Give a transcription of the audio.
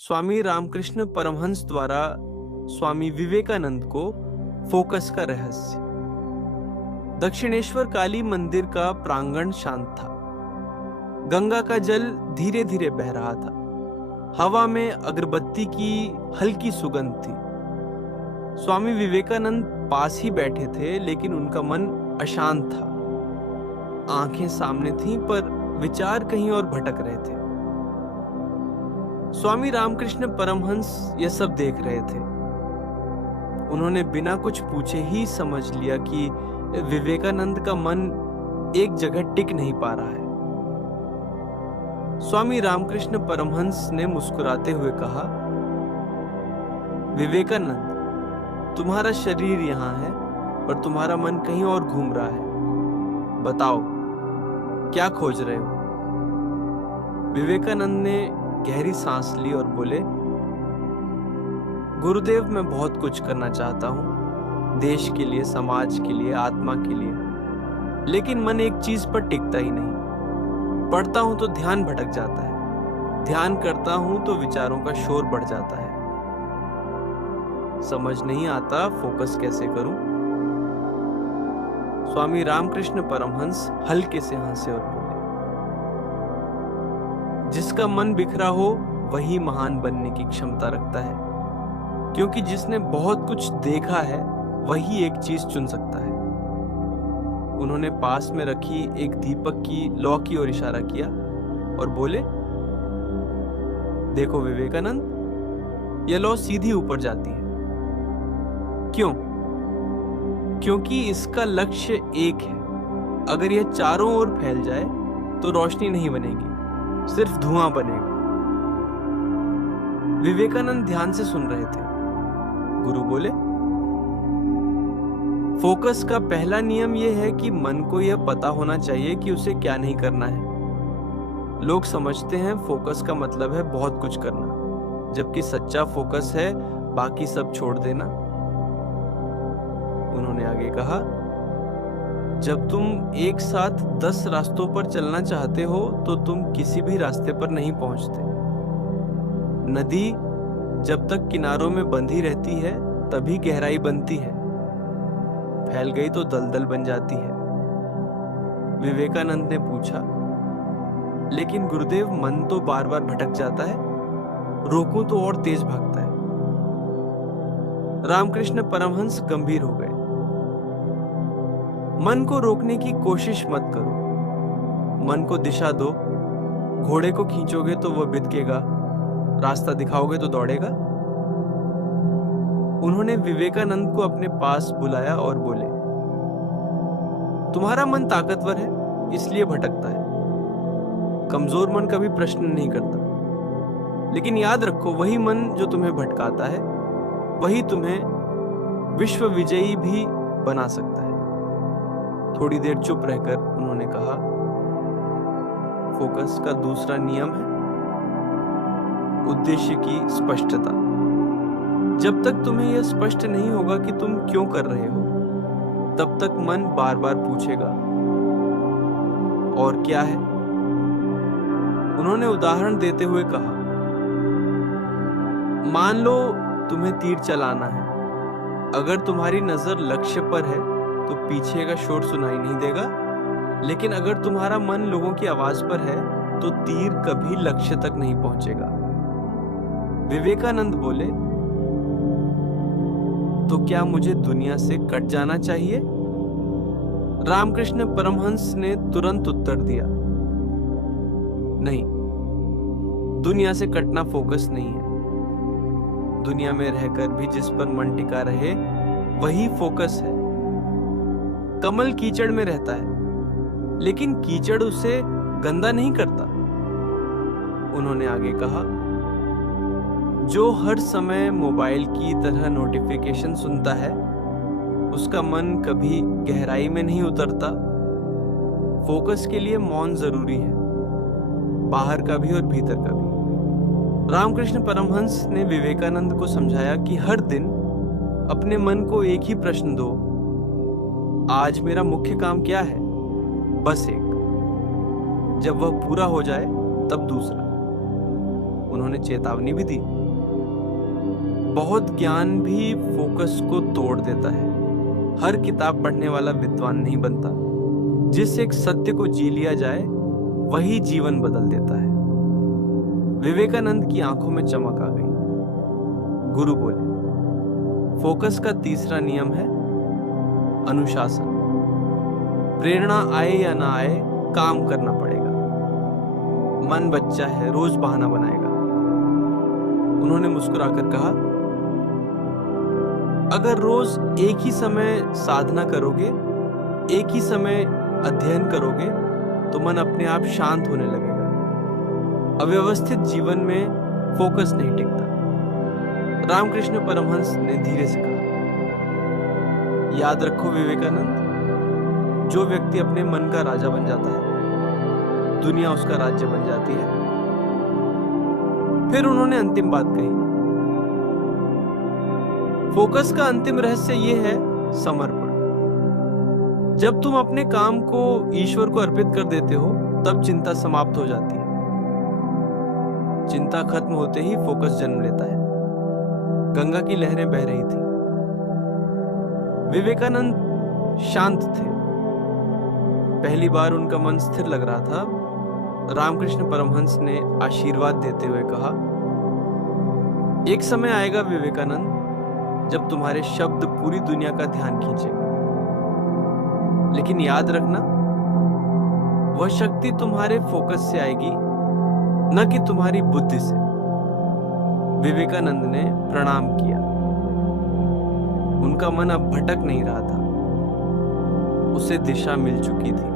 स्वामी रामकृष्ण परमहंस द्वारा स्वामी विवेकानंद को फोकस का रहस्य। दक्षिणेश्वर काली मंदिर का प्रांगण शांत था। गंगा का जल धीरे धीरे बह रहा था। हवा में अगरबत्ती की हल्की सुगंध थी। स्वामी विवेकानंद पास ही बैठे थे, लेकिन उनका मन अशांत था। आंखें सामने थीं, पर विचार कहीं और भटक रहे थे। स्वामी रामकृष्ण परमहंस यह सब देख रहे थे। उन्होंने बिना कुछ पूछे ही समझ लिया कि विवेकानंद का मन एक जगह टिक नहीं पा रहा है। स्वामी रामकृष्ण परमहंस ने मुस्कुराते हुए कहा, विवेकानंद, तुम्हारा शरीर यहाँ है, पर तुम्हारा मन कहीं और घूम रहा है। बताओ, क्या खोज रहे हो? विवेकानंद ने गहरी सांस ली और बोले, गुरुदेव, मैं बहुत कुछ करना चाहता हूँ, देश के लिए, समाज के लिए, आत्मा के लिए, लेकिन मन एक चीज पर टिकता ही नहीं। पढ़ता हूं तो ध्यान भटक जाता है, ध्यान करता हूं तो विचारों का शोर बढ़ जाता है। समझ नहीं आता फोकस कैसे करूं। स्वामी रामकृष्ण परमहंस हल्के से हंसे और बोले, जिसका मन बिखरा हो वही महान बनने की क्षमता रखता है, क्योंकि जिसने बहुत कुछ देखा है वही एक चीज चुन सकता है। उन्होंने पास में रखी एक दीपक की लौ की ओर इशारा किया और बोले, देखो विवेकानंद, यह लौ सीधी ऊपर जाती है। क्यों? क्योंकि इसका लक्ष्य एक है। अगर यह चारों ओर फैल जाए तो रोशनी नहीं बनेगी, सिर्फ धुआं बनेगा। विवेकानंद ध्यान से सुन रहे थे। गुरु बोले, फोकस का पहला नियम यह है कि मन को यह पता होना चाहिए कि उसे क्या नहीं करना है। लोग समझते हैं फोकस का मतलब है बहुत कुछ करना, जबकि सच्चा फोकस है बाकी सब छोड़ देना। उन्होंने आगे कहा, जब तुम एक साथ 10 रास्तों पर चलना चाहते हो तो तुम किसी भी रास्ते पर नहीं पहुंचते। नदी जब तक किनारों में बंधी रहती है तभी गहराई बनती है, फैल गई तो दलदल बन जाती है। विवेकानंद ने पूछा, लेकिन गुरुदेव, मन तो बार बार भटक जाता है, रोकूं तो और तेज भागता है। रामकृष्ण परमहंस गंभीर हो गए। मन को रोकने की कोशिश मत करो, मन को दिशा दो। घोड़े को खींचोगे तो वह बिदकेगा, रास्ता दिखाओगे तो दौड़ेगा। उन्होंने विवेकानंद को अपने पास बुलाया और बोले, तुम्हारा मन ताकतवर है, इसलिए भटकता है। कमजोर मन कभी प्रश्न नहीं करता। लेकिन याद रखो, वही मन जो तुम्हें भटकाता है वही तुम्हें विश्व विजयी भी बना सकता है। थोड़ी देर चुप रहकर उन्होंने कहा, फोकस का दूसरा नियम है उद्देश्य की स्पष्टता। जब तक तुम्हें यह स्पष्ट नहीं होगा कि तुम क्यों कर रहे हो, तब तक मन बार बार पूछेगा, और क्या है? उन्होंने उदाहरण देते हुए कहा, मान लो तुम्हें तीर चलाना है। अगर तुम्हारी नजर लक्ष्य पर है तो पीछे का शोर सुनाई नहीं देगा, लेकिन अगर तुम्हारा मन लोगों की आवाज पर है तो तीर कभी लक्ष्य तक नहीं पहुंचेगा। विवेकानंद बोले, तो क्या मुझे दुनिया से कट जाना चाहिए? रामकृष्ण परमहंस ने तुरंत उत्तर दिया, नहीं, दुनिया से कटना फोकस नहीं है। दुनिया में रहकर भी जिस पर मन टिका रहे वही फोकस है। कमल कीचड़ में रहता है, लेकिन कीचड़ उसे गंदा नहीं करता। उन्होंने आगे कहा, जो हर समय मोबाइल की तरह नोटिफिकेशन सुनता है उसका मन कभी गहराई में नहीं उतरता। फोकस के लिए मौन जरूरी है, बाहर का भी और भीतर का भी। रामकृष्ण परमहंस ने विवेकानंद को समझाया कि हर दिन अपने मन को एक ही प्रश्न दो, आज मेरा मुख्य काम क्या है? बस एक। जब वह पूरा हो जाए तब दूसरा। उन्होंने चेतावनी भी दी। बहुत ज्ञान भी फोकस को तोड़ देता है। हर किताब पढ़ने वाला विद्वान नहीं बनता। जिस एक सत्य को जी लिया जाए वही जीवन बदल देता है। विवेकानंद की आंखों में चमक आ गई। गुरु बोले, फोकस का तीसरा नियम है अनुशासन। प्रेरणा आए या ना आए, काम करना पड़ेगा। मन बच्चा है, रोज बहाना बनाएगा। उन्होंने मुस्कुराकर कहा, अगर रोज एक ही समय साधना करोगे, एक ही समय अध्ययन करोगे, तो मन अपने आप शांत होने लगेगा। अव्यवस्थित जीवन में फोकस नहीं टिकता। रामकृष्ण परमहंस ने धीरे से कहा, याद रखो विवेकानंद, जो व्यक्ति अपने मन का राजा बन जाता है, दुनिया उसका राज्य बन जाती है। फिर उन्होंने अंतिम बात कही, फोकस का अंतिम रहस्य यह है समर्पण। जब तुम अपने काम को ईश्वर को अर्पित कर देते हो, तब चिंता समाप्त हो जाती है। चिंता खत्म होते ही फोकस जन्म लेता है। गंगा की लहरें बह रही थी। विवेकानंद शांत थे। पहली बार उनका मन स्थिर लग रहा था। रामकृष्ण परमहंस ने आशीर्वाद देते हुए कहा, एक समय आएगा विवेकानंद, जब तुम्हारे शब्द पूरी दुनिया का ध्यान खींचेंगे। लेकिन याद रखना, वह शक्ति तुम्हारे फोकस से आएगी, न कि तुम्हारी बुद्धि से। विवेकानंद ने प्रणाम किया। उनका मन अब भटक नहीं रहा था, उसे दिशा मिल चुकी थी।